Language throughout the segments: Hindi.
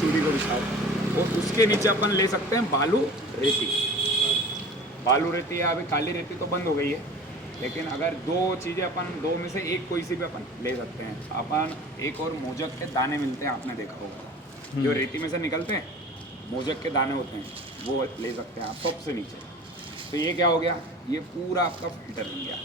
चूड़ी को बिछाओ, और उसके नीचे अपन ले सकते हैं बालू रेती। बालू रेती है, अभी काली रेती तो बंद हो गई है, लेकिन अगर दो चीज़ें अपन, दो में से एक कोई सी भी अपन ले सकते हैं। अपन एक और मोजक के दाने मिलते हैं, आपने देखा होगा, जो रेती में से निकलते हैं, मोजक के दाने होते हैं, वो ले सकते हैं आप सबसे नीचे। तो ये क्या हो गया, ये पूरा आपका फिल्टर बन गया।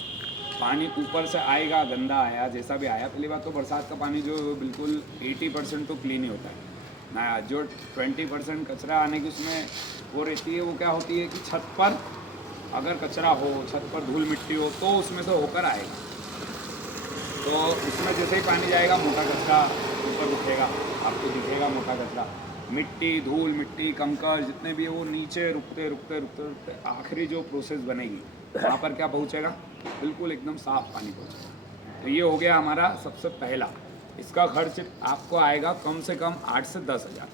पानी ऊपर से आएगा, गंदा आया, जैसा भी आया। पहली बात तो बरसात का पानी जो बिल्कुल 80% तो क्लीन ही होता है ना, जो 20% कचरा आने की उसमें वो रहती है, वो क्या होती है कि छत पर अगर कचरा हो, छत पर धूल मिट्टी हो, तो उसमें से होकर आएगा। तो उसमें जैसे ही पानी जाएगा, मोटा कचरा ऊपर उठेगा, आपको दिखेगा मोटा कचरा, मिट्टी, धूल मिट्टी, कंकर जितने भी है, वो नीचे रुकते रुकते रुकते रुकते आखिरी जो प्रोसेस बनेगी वहाँ पर क्या पहुँचेगा, बिल्कुल एकदम साफ पानी पहुँचेगा। तो ये हो गया हमारा सबसे पहला। इसका खर्च आपको आएगा कम से कम 8 से 10 हज़ार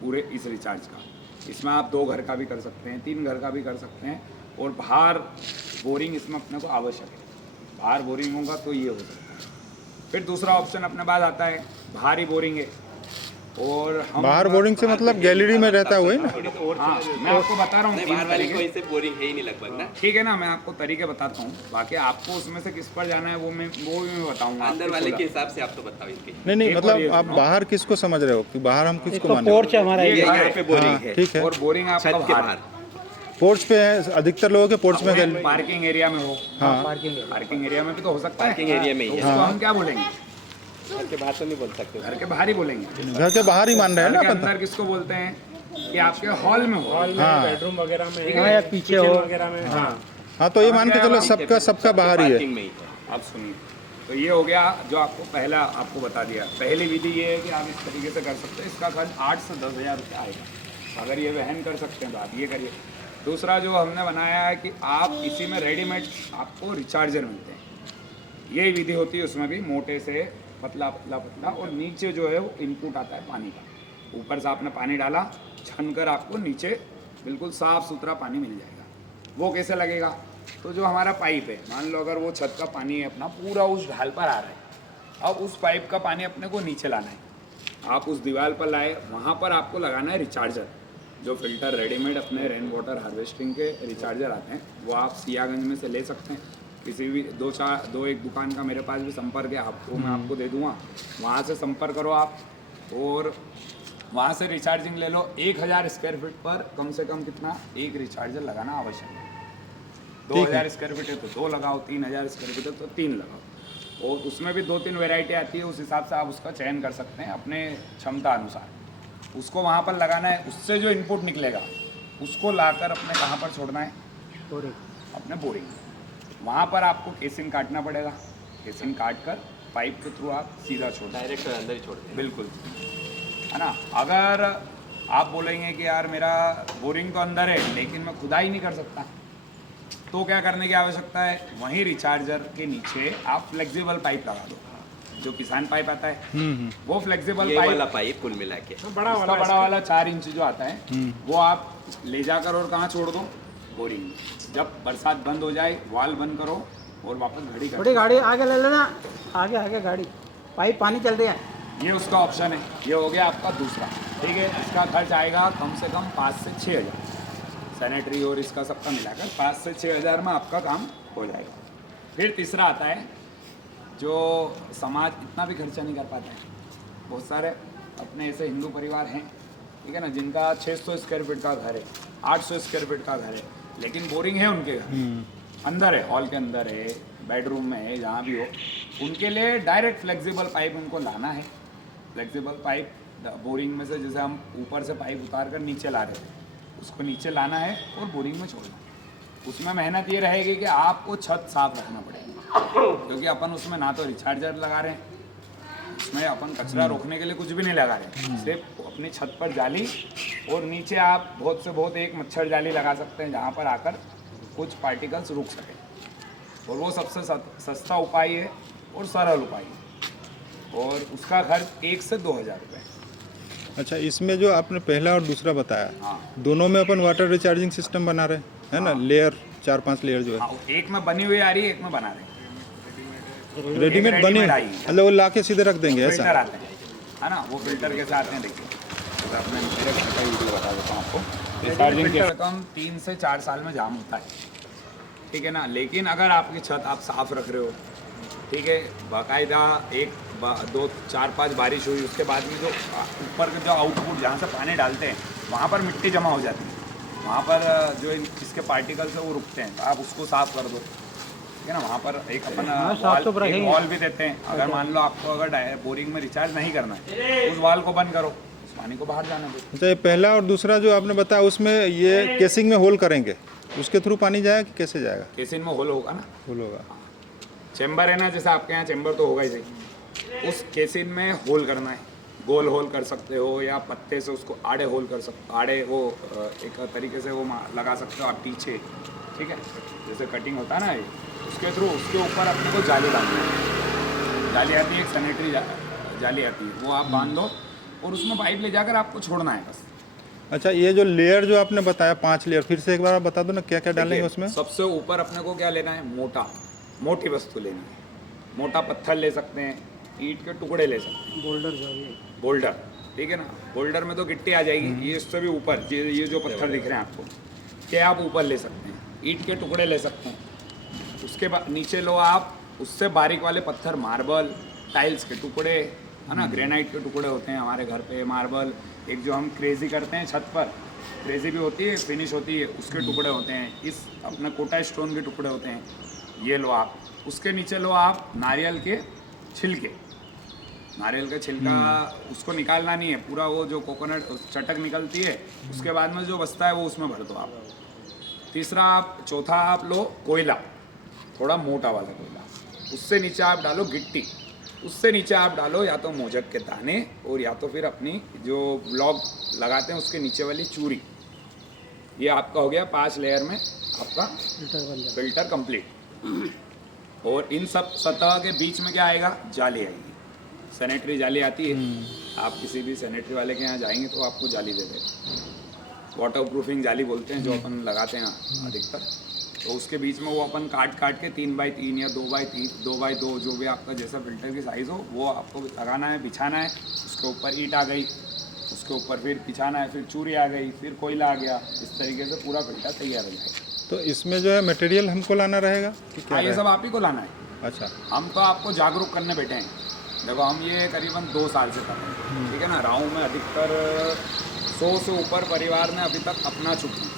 पूरे इस रिचार्ज का। इसमें आप 2 घर का भी कर सकते हैं, 3 घर का भी कर सकते हैं, और बाहर बोरिंग इसमें अपने को आवश्यक है। बाहर बोरिंग होगा तो ये हो सकता है। फिर दूसरा ऑप्शन अपने पास आता है, बाहरी बोरिंग है। और हम बाहर बोरिंग से मतलब गैलरी में रहता हुआ है ना। हाँ, मैं आपको बता रहा हूँ बाहर वाली कोई से बोरिंग है ही नहीं लगभग ना। ठीक है ना, मैं आपको तरीके बताता हूँ, बाकी आपको उसमें से किस पर जाना है वो भी मैं बताऊंगा। अंदर वाले के हिसाब से आप तो बताओ इनके। नहीं मतलब आप बाहर किसको समझ रहे हो कि बाहर हम किसको तो माने? पोर्च हमारा ये ये यहाँ पे बोरिंग है, ठीक है, और बोरिंग आपका छत के बाहर। पोर्च पे है, अधिकतर लोगों के पोर्च में गैलरी। पार्किंग एरिया में हो, हाँ पार्किंग है। पार्किंग एरिया में भी तो हो सकता है। पार्किंग एरिया में ही तो है। उसको हम क्या बोलेंगे, घर के बाहर तो नहीं बोल सकते। घर के बाहर ही बोलेंगे। घर के बाहर ही मान रहे हैं घर ना के पता। अंदर किसको बोलते हैं कि आपके हॉल में हो, हाँ बेडरूम वगैरह में हाँ, या पीछे हो वगैरह में। हाँ हाँ, तो ये मान के चलो सबका बाहर ही है। पार्किंग में ही है। आप सुनिए। तो ये हो गया जो आपको पहला आपको बता दिया। पहली विधि ये है कि आप इस तरीके से कर सकते हैं। इसका खर्च 8 से 10 हज़ार रुपया आएगा, अगर ये वहन कर सकते हैं तो आप ये करिए। दूसरा जो हमने बनाया है कि आप इसी में रेडीमेड आपको रिचार्जर मिलते हैं। यही विधि होती है, उसमें भी मोटे से पतला पतला पतला, और नीचे जो है वो इनपुट आता है पानी का। ऊपर से आपने पानी डाला, छनकर आपको नीचे बिल्कुल साफ़ सुथरा पानी मिल जाएगा। वो कैसे लगेगा, तो जो हमारा पाइप है, मान लो अगर वो छत का पानी है अपना पूरा उस ढाल पर आ रहा है, अब उस पाइप का पानी अपने को नीचे लाना है। आप उस दीवार पर लाए, वहाँ पर आपको लगाना है रिचार्जर। जो फिल्टर रेडीमेड अपने रेन वाटर हार्वेस्टिंग के रिचार्जर आते हैं, वो आप सियागंज में से ले सकते हैं। किसी भी दो एक दुकान का मेरे पास भी संपर्क है, आपको मैं आपको दे दूँगा, वहाँ से संपर्क करो आप, और वहाँ से रिचार्जिंग ले लो। 1000 स्क्वायर फीट पर कम से कम कितना, एक रिचार्जर लगाना आवश्यक है। 2000 स्क्वायर फीट है तो 2 लगाओ, 3000 स्क्वायर फीट है तो 3 लगाओ। और उसमें भी 2-3 वैरायटी आती है, उस हिसाब से आप उसका चयन कर सकते हैं अपने क्षमता अनुसार। उसको वहाँ पर लगाना है, उससे जो इनपुट निकलेगा उसको लाकर अपने कहाँ पर छोड़ना है, अपने बोरिंग। वहाँ पर आपको केसिंग काटना पड़ेगा, केसिंग काट कर पाइप के थ्रू आप सीधा छोड़ डायरेक्ट अंदर ही छोड़ते हैं। बिल्कुल, है ना। अगर आप बोलेंगे कि यार मेरा बोरिंग तो अंदर है लेकिन मैं खुदाई नहीं कर सकता, तो क्या करने की आवश्यकता है, वहीं रिचार्जर के नीचे आप फ्लेक्सिबल पाइप लगा दो। जो किसान पाइप आता है वो फ्लेक्सिबल ये वाला पाइप, पाइप कुल मिला के बड़ा वाला 4 इंच जो आता है, वो आप ले जाकर और कहाँ छोड़ दो, बोरिंग में। जब बरसात बंद हो जाए, वाल बंद करो और वापस घड़ी कर। थोड़ी गाड़ी आगे ले लेना, आगे गाड़ी, पाइप पानी चल रही है। ये उसका ऑप्शन है। ये हो गया आपका दूसरा, ठीक है। इसका खर्च आएगा कम से कम 5 से 6 हज़ार, सैनिटरी और इसका सबका मिलाकर 5 से 6 हज़ार में आपका काम हो जाएगा। फिर तीसरा आता है, जो समाज इतना भी खर्चा नहीं कर पाता है। बहुत सारे अपने ऐसे हिंदू परिवार हैं, ठीक है ना, जिनका 600 स्क्वायर फीट का घर है, 800 स्क्वायर फीट का घर है, लेकिन बोरिंग है उनके घर अंदर है, हॉल के अंदर है, बेडरूम में है, जहाँ भी हो, उनके लिए डायरेक्ट फ्लेक्सिबल पाइप उनको लाना है। फ्लेक्सिबल पाइप बोरिंग में से, जैसे हम ऊपर से पाइप उतार कर नीचे ला रहे थे, उसको नीचे लाना है और बोरिंग में छोड़ना है। उसमें मेहनत ये रहेगी कि आपको छत साफ रखना पड़ेगा, क्योंकि अपन उसमें ना तो रिचार्जर लगा रहे हैं, उसमें अपन कचरा रोकने के लिए कुछ भी नहीं लगा रहे, सिर्फ अपनी छत पर जाली, और नीचे आप बहुत से बहुत एक मच्छर जाली लगा सकते हैं, जहाँ पर आकर कुछ पार्टिकल्स रुक सके। और वो सबसे सस्ता उपाय है और सरल उपाय है, और उसका खर्च 1 से 2 हज़ार रुपये। अच्छा, इसमें जो आपने पहला और दूसरा बताया, हाँ, दोनों में अपन वाटर रिचार्जिंग सिस्टम बना रहे हैं ना, लेयर 4-5 लेयर जो है, हाँ, एक में बनी हुई आ रही है, एक में बना रहे हैं। रेडीमेड बनी, रेडीमेड आई है। मतलब वो ला के सीधे रख देंगे फिल्टर ऐसा। आते हैं, है ना, वो फिल्टर कैसे आते हैं देखिए। तो आपने मेरे घर का वीडियो बता देता हूँ आपको। डिस्चार्जिंग फिल्टर तो हम 3 से 4 साल में जाम होता है, ठीक है ना। लेकिन अगर आपकी छत आप साफ रख रहे हो, ठीक है, बाकायदा 1 2 4 5 बारिश हुई, उसके बाद में जो ऊपर के जो आउटपुट जहाँ से पानी डालते हैं वहाँ पर मिट्टी जमा हो जाती है, वहाँ पर जो इसके पार्टिकल्स है वो रुकते हैं, तो आप उसको साफ़ कर दो, ठीक है ना। वहाँ पर एक अपन वॉल भी देते हैं। अगर मान लो आपको अगर बोरिंग में रिचार्ज नहीं करना है, उस वॉल को बंद करो, उस पानी को बाहर जाने दो। अच्छा, ये पहला। और दूसरा जो आपने बताया उसमें ये केसिंग में होल करेंगे, उसके थ्रू पानी जाएगा कि कैसे जाएगा? केसिन में होल होगा ना, होल होगा। चैम्बर है ना, जैसे आपके यहाँ चैम्बर तो होगा ही सही, उस केसिन में होल करना है। गोल होल कर सकते हो या पत्ते से उसको आड़े होल कर सकते, आड़े वो एक तरीके से वो लगा सकते हो आप पीछे, ठीक है, जैसे कटिंग होता है ना ये, उसके थ्रू उसके ऊपर अपने को जाली बांधनी है। जाली आती है, एक सैनिटरी जाली आती है, वो आप बांध दो और उसमें पाइप ले जाकर आपको छोड़ना है बस। अच्छा, ये जो लेयर जो आपने बताया 5 लेयर, फिर से एक बार आप बता दो ना क्या क्या डालेंगे उसमें? सबसे ऊपर अपने को क्या लेना है, मोटी वस्तु लेनी है। मोटा पत्थर ले सकते हैं, ईंट के टुकड़े ले सकते हैं, बोल्डर, ठीक है ना। बोल्डर में तो गिट्टी आ जाएगी, ये इससे भी ऊपर ये जो पत्थर दिख रहे हैं आपको, ये आप ऊपर ले सकते हैं। ईंट के टुकड़े ले सकते हैं, उसके बाद नीचे लो आप उससे बारीक वाले पत्थर, मार्बल, टाइल्स के टुकड़े, है ना, ग्रेनाइट के टुकड़े होते हैं हमारे घर पे, मार्बल, एक जो हम क्रेजी करते हैं छत पर, क्रेजी भी होती है, फिनिश होती है, उसके टुकड़े होते हैं। इस अपने कोटा स्टोन के टुकड़े होते हैं, ये लो आप। उसके नीचे लो आप नारियल के छिलके, नारियल का छिलका उसको निकालना नहीं है, पूरा वो जो कोकोनट चटक निकलती है, उसके बाद में जो बचता है वो उसमें भर दो आप। चौथा आप लो कोयला, थोड़ा मोटा वाला कोयला, उससे नीचे आप डालो गिट्टी, उससे नीचे आप डालो या तो मोजक के दाने और या तो फिर अपनी जो ब्लॉक लगाते हैं उसके नीचे वाली चूरी। ये आपका हो गया 5 लेयर में आपका फिल्टर कंप्लीट। और इन सब सतह के बीच में क्या आएगा, जाली आएगी, सैनिटरी जाली आती है। आप किसी भी सैनिटरी वाले के यहाँ जाएंगे तो आपको जाली दे देगा, वाटर प्रूफिंग जाली बोलते हैं जो अपन लगाते हैं अधिकतर। तो उसके बीच में वो अपन काट के 3x3 या 2x2 जो भी आपका जैसा फिल्टर की साइज़ हो वो आपको लगाना है, बिछाना है। उसके ऊपर ईंट आ गई, उसके ऊपर फिर बिछाना है, फिर चूरी आ गई, फिर कोयला आ गया, इस तरीके से पूरा फिल्टर तैयार हो जाएगा। तो इसमें जो है मटेरियल हमको लाना रहेगा कि क्या? ये सब आप ही को लाना है। अच्छा, हम तो आपको जागरूक करने बैठे हैं। देखो हम ये करीबन 2 साल से कर रहे हैं, ठीक है ना। राहू में अधिकतर 100 से ऊपर परिवार ने अभी तक अपना चुके हैं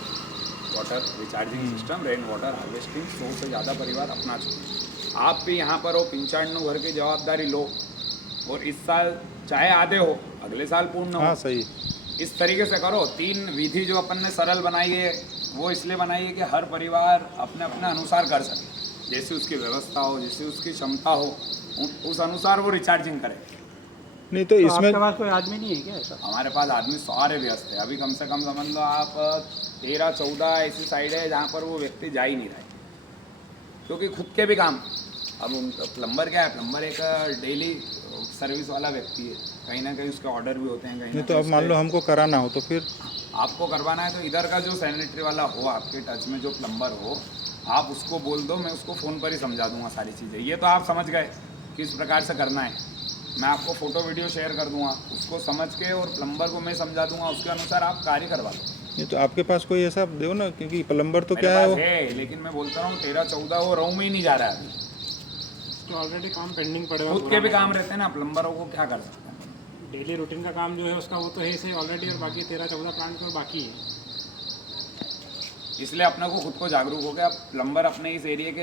water recharging system, rain water harvesting, 100 से ज़्यादा परिवार अपना चुके हैं। आप भी यहाँ पर हो, 95 घर की जवाबदारी लो और इस साल चाहे आधे हो, अगले साल पूर्ण हो। हाँ सही। इस तरीके से करो। 3 विधि जो अपन ने सरल बनाई है वो इसलिए बनाई है कि हर परिवार अपने अपने अनुसार कर सके, जैसी उसकी व्यवस्था हो, जैसी उसकी क्षमता हो, उस अनुसार वो रिचार्जिंग करे। नहीं तो इसमें आपके पास कोई आदमी नहीं है क्या ऐसा? हमारे पास आदमी सारे व्यस्त है। अभी कम से कम समझ लो आप 13-14 ऐसी साइड है जहाँ पर वो व्यक्ति जा ही नहीं रहे, क्योंकि खुद के भी काम। अब प्लम्बर क्या है, प्लम्बर एक डेली सर्विस वाला व्यक्ति है, कहीं ना कहीं उसके ऑर्डर भी होते हैं कहीं नहीं ना तो अब मान लो हमको कराना हो तो फिर आपको करवाना है तो इधर का जो सैनिटरी वाला हो आपके टच में, जो प्लम्बर हो, आप उसको बोल दो, मैं उसको फ़ोन पर ही समझा दूंगा सारी चीज़ें। ये तो आप समझ गए किस प्रकार से करना है। मैं आपको फ़ोटो वीडियो शेयर कर दूंगा, उसको समझ के और प्लम्बर को मैं समझा दूंगा, उसके अनुसार आप कार्य करवा लो। नहीं तो आपके पास कोई ऐसा दो ना, क्योंकि प्लम्बर तो मेरे क्या है पास वो है, लेकिन मैं बोलता हूँ 13-14 वो रहू में ही नहीं जा रहा है अभी। ऑलरेडी काम पेंडिंग पड़े हुए खुद के भी काम रहते हैं ना, प्लम्बरों को क्या कर सकते हैं। डेली रूटीन का काम जो है उसका वो तो है सही ऑलरेडी, और बाकी 13-14 प्लांट तो बाकी है। इसलिए अपने को खुद को जागरूक हो गया। प्लम्बर अपने इस एरिया के